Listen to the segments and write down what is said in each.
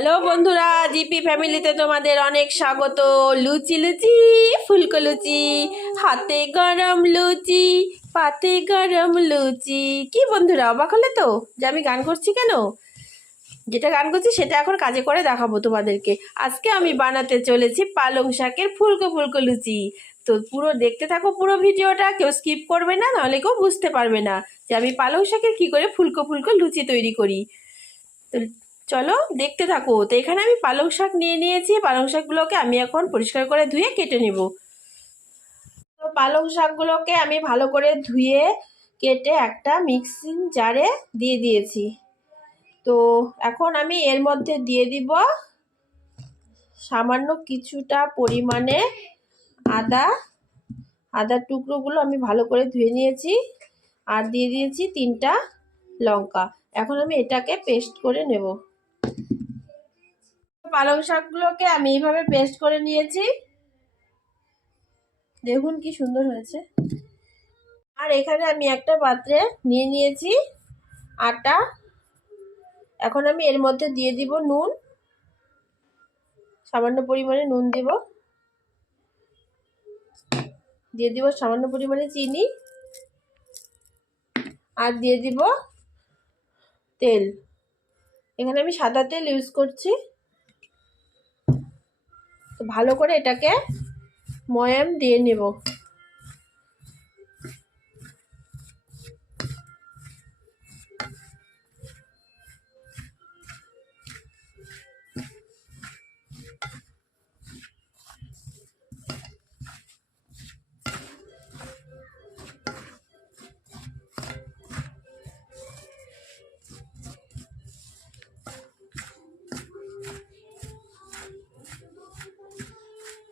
Hello বন্ধুরা, GP ফ্যামিলিতে তোমাদের অনেক স্বাগত। লুচি লুচি, ফুলকো লুচি, হাতে গরম লুচি, পাতে গরম লুচি। কি বন্ধুরা, অবাক হলে তো যে আমি গান করছি কেন? যেটা গান করছি সেটা এখন কাজে করে দেখাবো তোমাদেরকে। আজকে আমি বানাতে চলেছি পালং শাকের ফুলকো ফুলকো লুচি। তো পুরো দেখতে থাকো পুরো ভিডিওটা, কেউ স্কিপ করবে না, নাহলে কেউ বুঝতে পারবে না যে আমি পালং শাকের কি করে ফুলকো ফুলকো লুচি তৈরি করি। তো চলো দেখতে থাকো। তো এখানে আমি পালং শাক নিয়ে নিয়েছি। পালং শাকগুলোকে আমি এখন পরিষ্কার করে ধুয়ে কেটে নেব। তো পালং শাকগুলোকে আমি ভালো করে ধুয়ে কেটে একটা মিক্সিং জারে দিয়ে দিয়েছি। তো এখন আমি এর মধ্যে দিয়ে দিব সামান্য কিছুটা পরিমাণে আদার টুকরোগুলো আমি ভালো করে ধুয়ে নিয়েছি, আর দিয়ে দিয়েছি 3টা লঙ্কা। এখন আমি এটাকে পেস্ট করে নেব। পালং শাকগুলোকে আমি এইভাবে পেস্ট করে নিয়েছি, দেখুন কি সুন্দর হয়েছে। আর এখানে আমি একটা পাত্রে নিয়ে নিয়েছি আটা। এখন আমি এর মধ্যে দিয়ে দিব নুন, সামান্য পরিমাণে নুন দিয়ে দিব সামান্য পরিমাণে চিনি, আর দিয়ে দিব তেল। এখানে আমি সাদা তেল ইউজ করছি। তো ভালো করে এটাকে ময়াম দিয়ে নেব।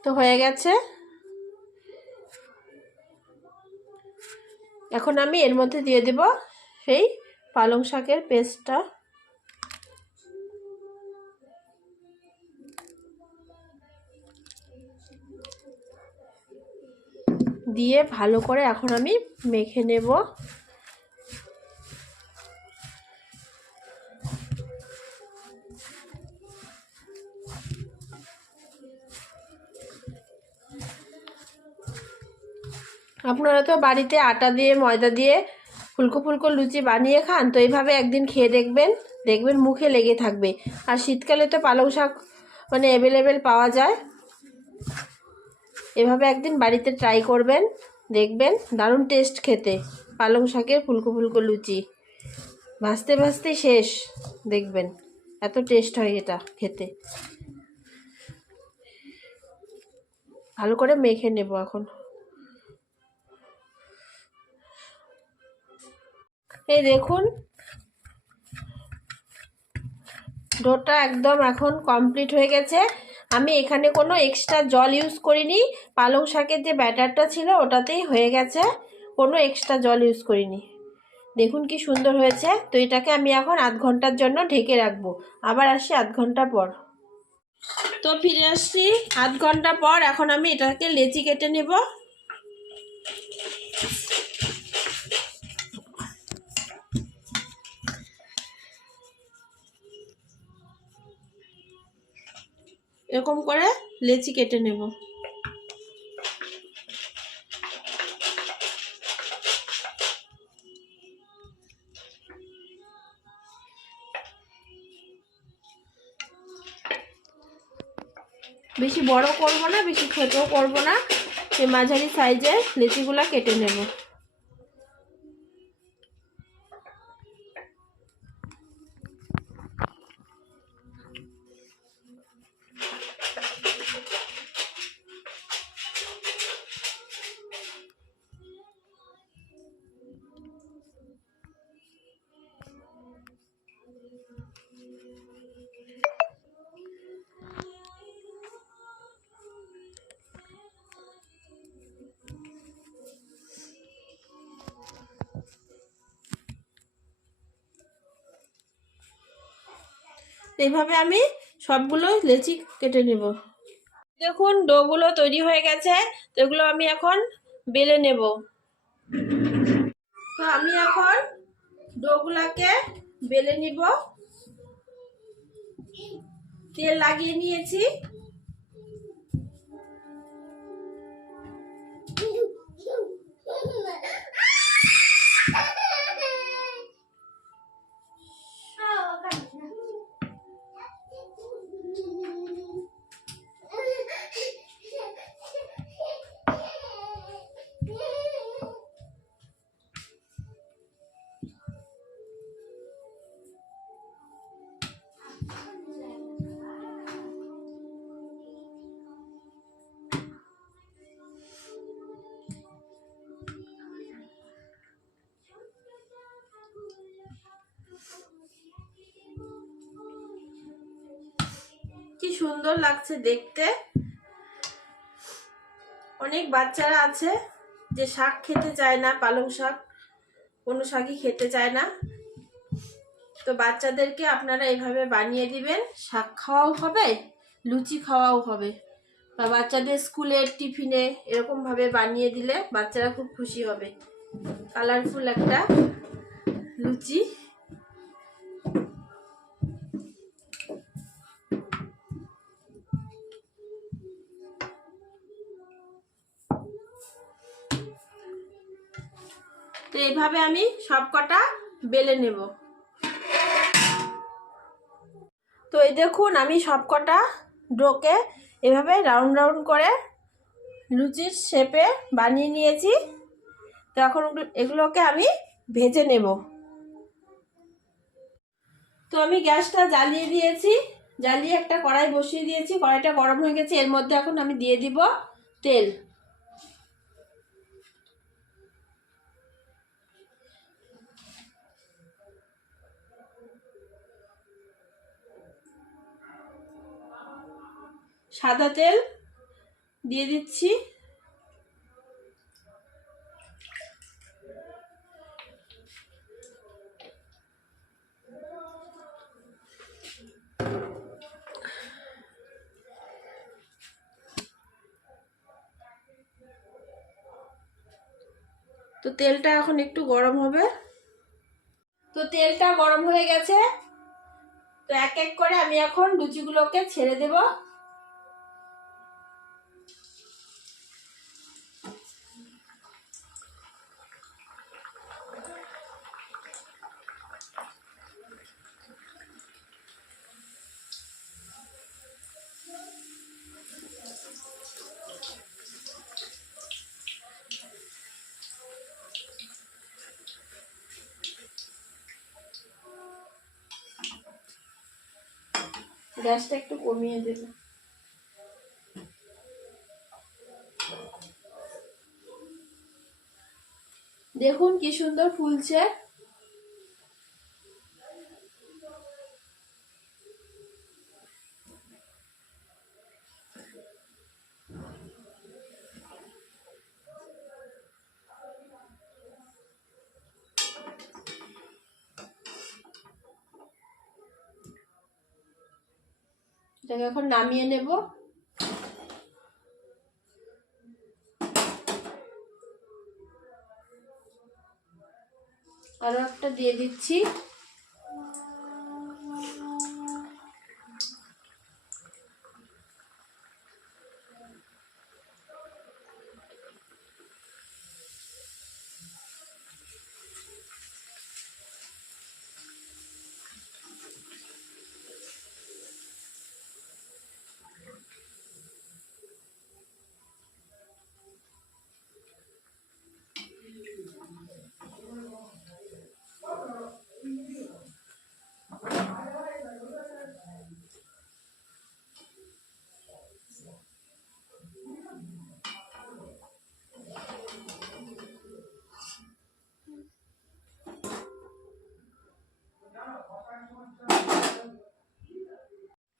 তো হয়ে গেছে। এখন আমি এর মধ্যে দিয়ে দেব সেই পালং শাকের পেস্টটা। দিয়ে ভালো করে এখন আমি মেখে নেব। আপনারা তো বাড়িতে আটা দিয়ে ময়দা দিয়ে ফুলকো ফুলকো লুচি বানিয়ে খান, তো এইভাবে একদিন খেয়ে দেখবেন, দেখবেন মুখে লেগে থাকবে। আর শীতকালে তো পালং শাক মানে অ্যাভেলেবেল পাওয়া যায়। এভাবে একদিন বাড়িতে ট্রাই করবেন, দেখবেন দারুণ টেস্ট খেতে। পালং শাকের ফুলকো ফুলকো লুচি ভাজতে ভাজতে শেষ, দেখবেন এত টেস্ট হয় এটা খেতে। ভালো করে মেখে নেব এখন। এই দেখুন ডোটা একদম এখন কমপ্লিট হয়ে গেছে। আমি এখানে কোনো এক্সট্রা জল ইউজ করিনি, পালং শাকের যে ব্যাটারটা ছিল ওটাতেই হয়ে গেছে, কোনো এক্সট্রা জল ইউজ করিনি। দেখুন কি সুন্দর হয়েছে। তো এটাকে আমি এখন আধ ঘন্টার জন্য ঢেকে রাখবো। আবার আসি আধ ঘন্টা পর। তো ফিরে আসছি আধ ঘন্টা পর। এখন আমি এটাকে লেচি কেটে নেব। এরকম করে লেচি কেটে নেব। বেশি বড় করব না, বেশি ছোটও করব না, এই মাঝারি সাইজের লেচিগুলো কেটে নেব। এইভাবে আমি সবগুলো লেচি কেটে নেব। দেখুন ডোগুলো তৈরি হয়ে গেছে। তো এগুলো আমি এখন বেলে নেব। তো আমি এখন ডোগুলাকে বেলে নিব। তেল লাগিয়ে নিয়েছি। কি সুন্দর লাগছে দেখতে। অনেক বাচ্চারা আছে যে শাক খেতে চায় না, পালং শাক, কোনো শাকই খেতে চায় না। তো বাচ্চাদেরকে আপনারা এভাবে বানিয়ে দিবেন, শাক খাওয়াও হবে, লুচি খাওয়াও হবে, বা বাচ্চাদের স্কুলের টিফিনে এরকম ভাবে বানিয়ে দিলে বাচ্চারা খুব খুশি হবে। কালারফুল একটা লুচি। তো এইভাবে আমি সবকটা বেলে নেব। তো এই দেখুন আমি সবকটা ডোকে এভাবে রাউন্ড রাউন্ড করে লুচির শেপে বানিয়ে নিয়েছি। তো এখন এগুলোকে আমি ভেজে নেব। তো আমি গ্যাসটা জ্বালিয়ে দিয়েছি, জ্বালিয়ে একটা কড়াই বসিয়ে দিয়েছি। কড়াইটা গরম হয়ে গেছে, এর মধ্যে এখন আমি দিয়ে দিব তেল। সাদা তেল দিয়ে দিচ্ছি। তো তেলটা এখন একটু গরম হবে। তো তেলটা গরম হয়ে গেছে। তো এক এক করে আমি এখন লুচিগুলোকে ছেড়ে দেব। গ্যাসটা একটু কমিয়ে দেব। দেখুন কি সুন্দর ফুলছে। এটাকে এখন নামিয়ে নেব। আরো একটা দিয়ে দিচ্ছি।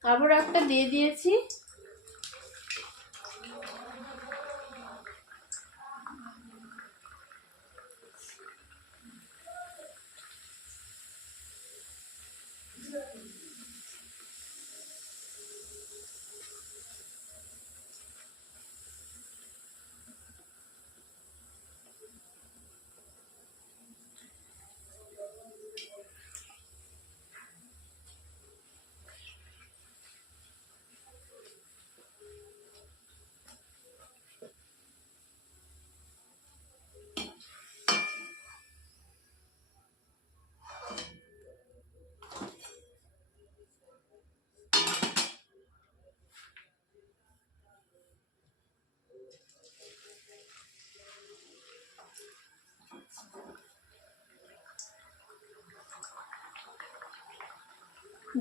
আবার একটা দিয়ে দিয়েছি।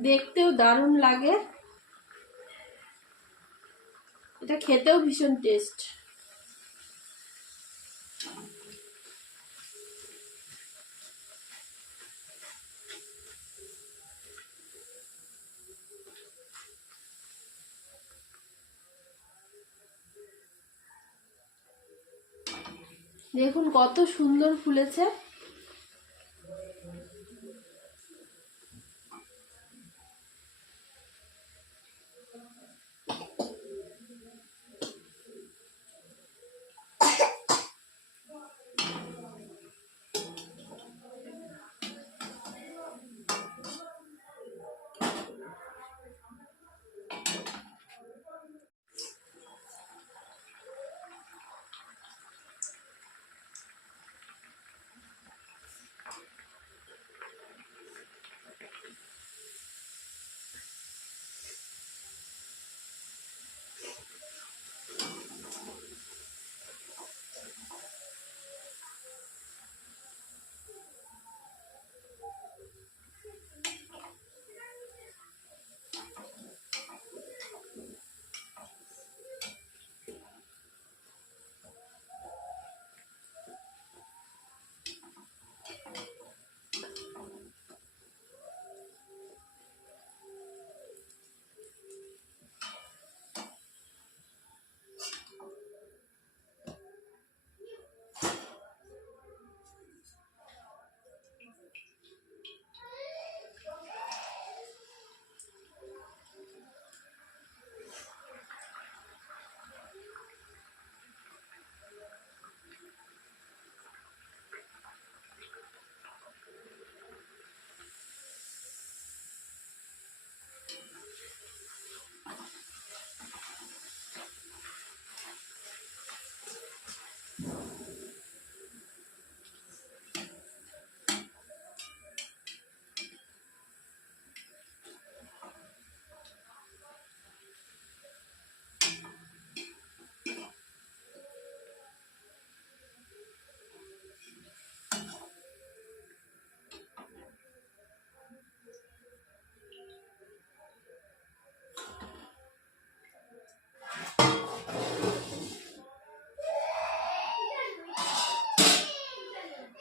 দেখতেও দারুণ লাগে, এটা খেতেও ভীষণ টেস্ট। দেখুন কত সুন্দর ফুলেছে।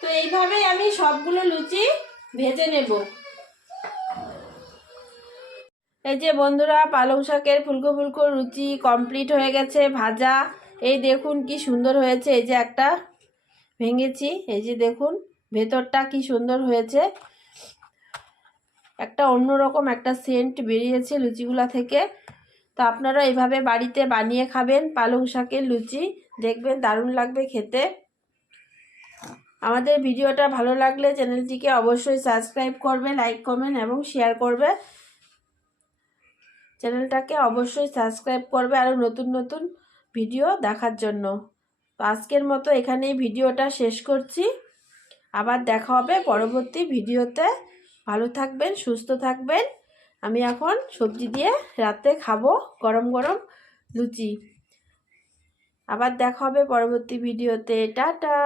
তো এইভাবেই আমি সবগুলো লুচি ভেজে নেব। এই যে বন্ধুরা, পালং শাকের ফুলকো ফুলকো লুচি কমপ্লিট হয়ে গেছে ভাজা। এই দেখুন কি সুন্দর হয়েছে। এই যে একটা ভেঙেছি, এই যে দেখুন ভেতরটা কি সুন্দর হয়েছে। একটা অন্যরকম একটা সেন্ট বেরিয়েছে লুচিগুলা থেকে। তো আপনারা এইভাবে বাড়িতে বানিয়ে খাবেন পালং শাকের লুচি, দেখবেন দারুণ লাগবে খেতে। আমাদের ভিডিওটা ভালো লাগলে চ্যানেলটিকে অবশ্যই সাবস্ক্রাইব করবে, লাইক কমেন্ট এবং শেয়ার করবে। চ্যানেলটাকে অবশ্যই সাবস্ক্রাইব করবে আরও নতুন নতুন ভিডিও দেখার জন্য। তো আজকের মতো এখানেই ভিডিওটা শেষ করছি। আবার দেখা হবে পরবর্তী ভিডিওতে। ভালো থাকবেন, সুস্থ থাকবেন। আমি এখন সবজি দিয়ে রাতে খাবো গরম গরম লুচি। আবার দেখা হবে পরবর্তী ভিডিওতে। টাটা।